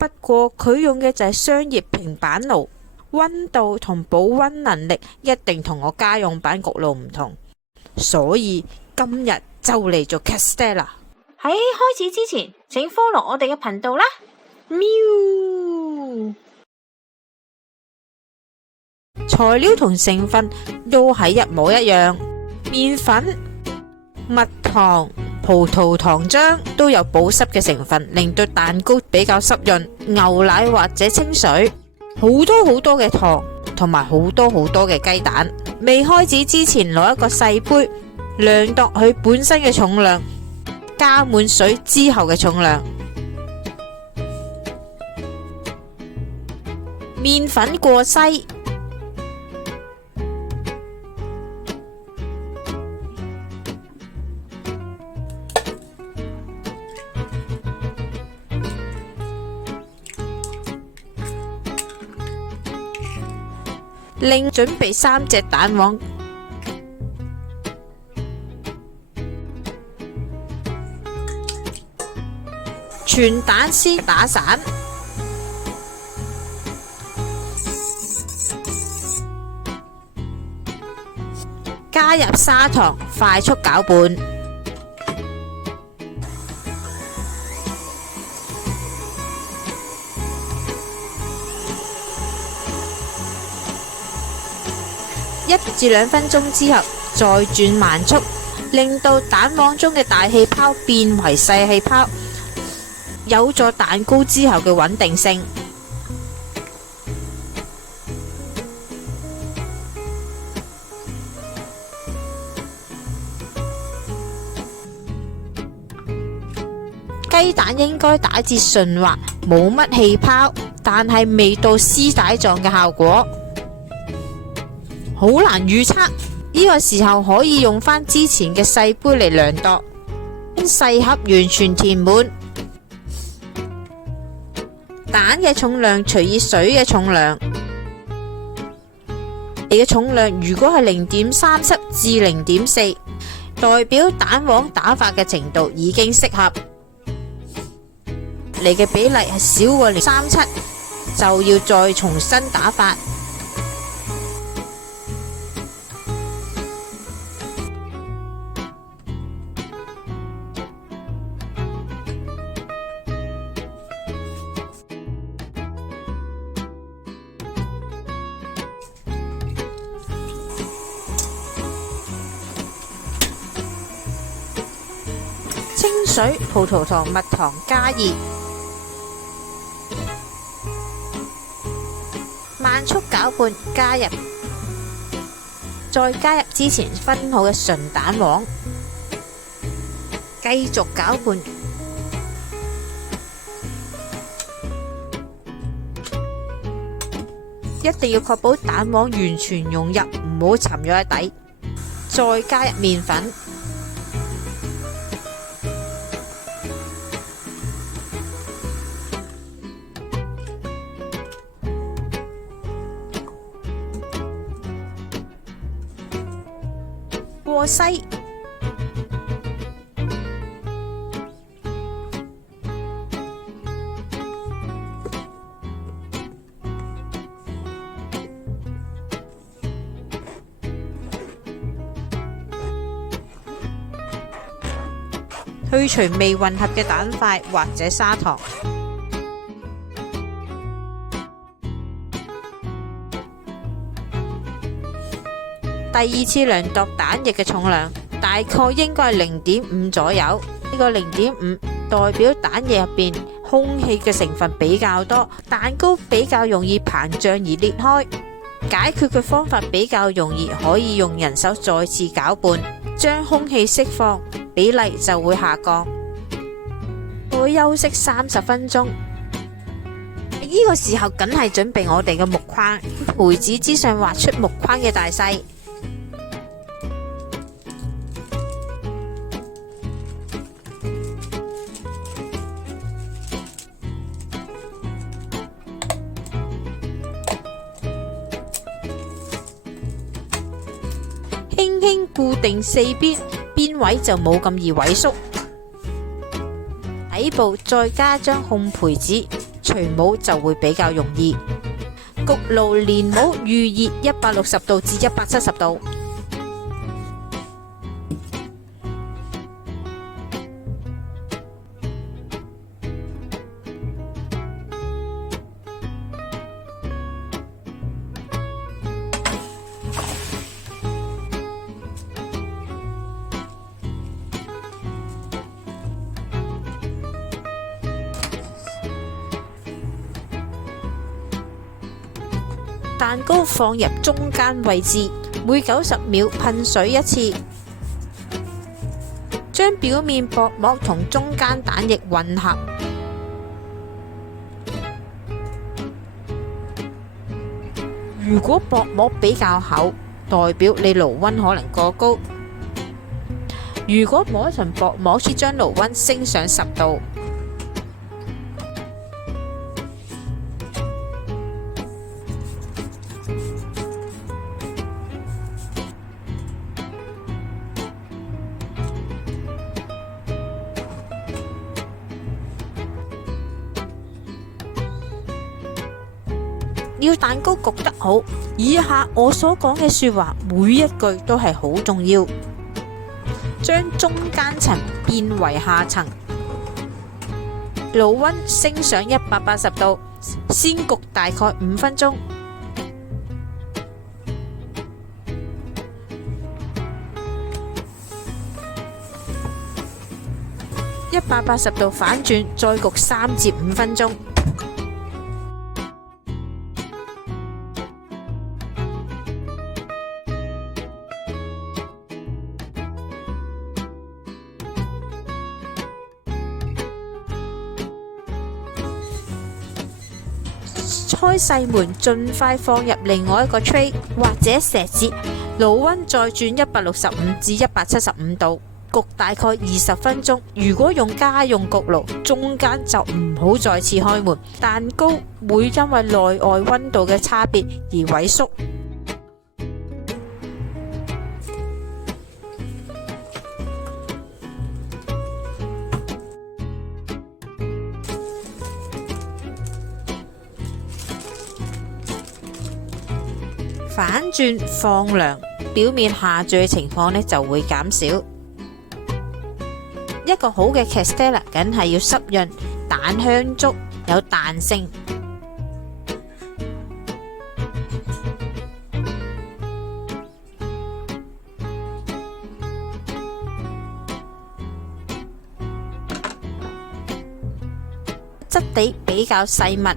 不過佢用嘅就係商業平板爐，溫度同保溫能力一定同我家用版焗爐唔同，所以今日就嚟做 Castella。喺開始之前，請 follow 我哋嘅頻道啦。喵！材料同成分都係一模一樣，麵粉、蜜糖、葡萄糖漿都有保濕嘅成分，令到蛋糕比較濕潤。牛奶或者清水，好多嘅糖，同埋好多嘅雞蛋。未開始之前，攞一個細杯量度佢本身嘅重量，加滿水之後嘅重量。麵粉過篩，另準備3隻蛋黃，全蛋先打散，加入砂糖，快速攪拌。1至2分鐘之後，再轉慢速，令到蛋黃中嘅大氣泡變為細氣泡，有助蛋糕之後嘅穩定性。雞蛋應該打至順滑，冇乜氣泡，但係未到絲帶狀嘅效果。好難預測，呢個時候可以用返之前嘅細杯嚟量度，細盒完全填滿。蛋嘅重量除以水嘅重量，你嘅重量如果係0.37至0.4，代表蛋黃打發嘅程度已經適合。你嘅比例係少過0.37，就要再重新打發。清水、葡萄糖、蜜糖加熱，慢速攪拌，再加入之前分好嘅純蛋黃，繼續攪拌，一定要確保蛋黃完全融入，唔好沉咗喺底。再加入麵粉。過篩，去除未混合嘅蛋塊或者砂糖。第二次量度蛋液嘅重量，大概應該係0.5左右。呢個0.5代表蛋液入邊空氣嘅成分比較多，蛋糕比較容易膨脹而裂開。解決嘅方法比較容易，可以用人手再次攪拌，將空氣釋放，比例就會下降。會休息30分鐘。呢個時候梗係準備我哋嘅木框，培子之上畫出木框嘅大細。輕輕固定四邊，邊位就冇咁易萎縮。底部再加張烘焙紙，除帽就會比較容易。焗爐連帽預熱160度至170度。蛋糕放入中間位置，每90秒噴水一次，將表面薄膜同中間蛋液混合。如果薄膜比較厚，代表你爐溫可能過高。如果抹一層薄膜，先將爐溫升上10度。要蛋糕焗得好，以下我所講嘅說話每一句都係好重要。將中間層變為下層，爐溫升上180度，先焗大概5分鐘。180度反轉，再焗3至5分鐘。開細門，盡快放入另外一個 tray 或者錫紙，爐溫再轉165至175度，焗大概20分鐘。如果用家用焗爐，中間就唔好再次開門，蛋糕會因為內外溫度嘅差別而萎縮。反轉放涼，表面下墜嘅情況呢就會減少。一個好嘅 Castella 梗係要濕潤，蛋香足，有彈性。質地比較細密。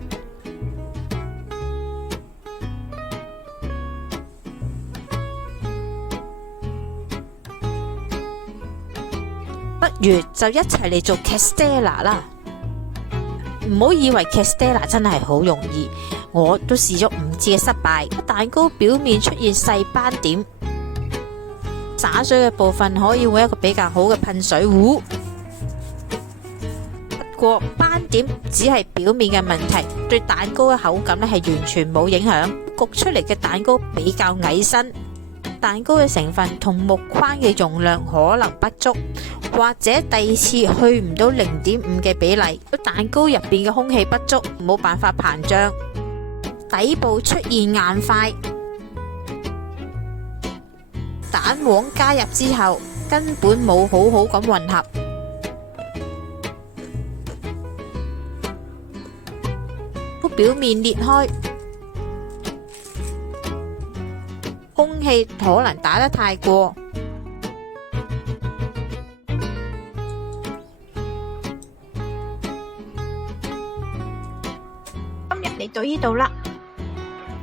不如就一齊嚟做 Castella 啦！唔好以為 Castella 真係好容易，我都試咗5次嘅失敗。蛋糕表面出現細斑點，灑水嘅部分可以換一個比較好嘅噴水壺。不過斑點只係表面嘅問題，對蛋糕嘅口感呢係完全冇影響。焗出嚟嘅蛋糕比較矮身，蛋糕嘅成分同木框嘅容量可能不足。或者第二次去唔到0.5嘅比例，蛋糕入邊嘅空氣不足，冇辦法膨脹，底部出現硬塊，蛋黃加入之後根本冇好好咁混合，表面裂開，空氣可能打得太過。嚟到呢度啦，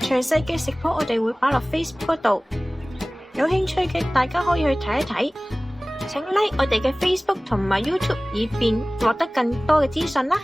詳細嘅食譜我哋會擺落 Facebook 嗰度，有興趣嘅大家可以去睇一睇。請 like 我哋嘅 Facebook 同埋 YouTube，以便獲得更多嘅資訊啦。